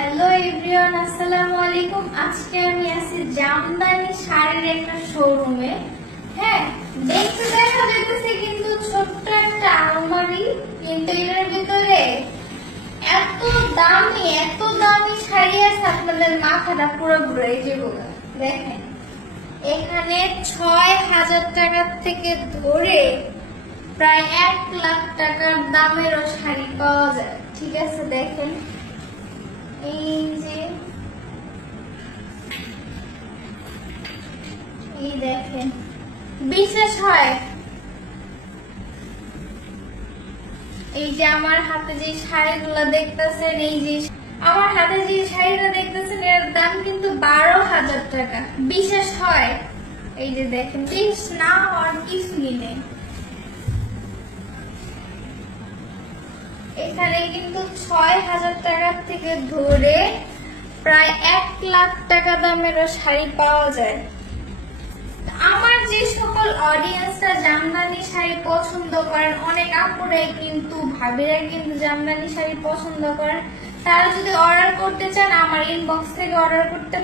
Hello everyone, আসসালামু আলাইকুম। আজকে আমি আছি জামদানি শাড়ির একটা শোরুমে। হ্যাঁ, দেখতে দেখা যাচ্ছে কিন্তু ছোট্ট একটা আলমারি, কিন্তু এর ভিতরে এত দামি শাড়ি আছে, আপনাদের মাথাটা পুরো ঘুরে যাবে। দেখেন, এখানে ৬,০০০ টাকা থেকে ধরে প্রায় ১,০০,০০০ টাকার দামেরও শাড়ি পাওয়া যায়। ঠিক আছে, দেখেন এই দেখেন, বিশেষ হয় এই যে আমার হাতে যে শাড়িগুলো দেখতেছেন, আমার হাতে যে শাড়িটা দেখতেছেন, এর দাম কিন্তু ১২,০০০ টাকা। বিশেষ হয় এই যে দেখেন, বিশেষ না হওয়ার কিছুই নেই। এখানে কিন্তু ৬,০০০ টাকা থেকে ধরে প্রায় ১,০০,০০০ টাকা দামেরও শাড়ি পাওয়া যায়। আমার যে সকল অডিয়েন্সরা জামদানি শাড়ি পছন্দ করেন, অনেক আপুরাই কিন্তু ভাবিরা কিন্তু জামদানি শাড়ি পছন্দ করেন, তারা যদি অর্ডার করতে চান আমার ইনবক্স থেকে অর্ডার করতে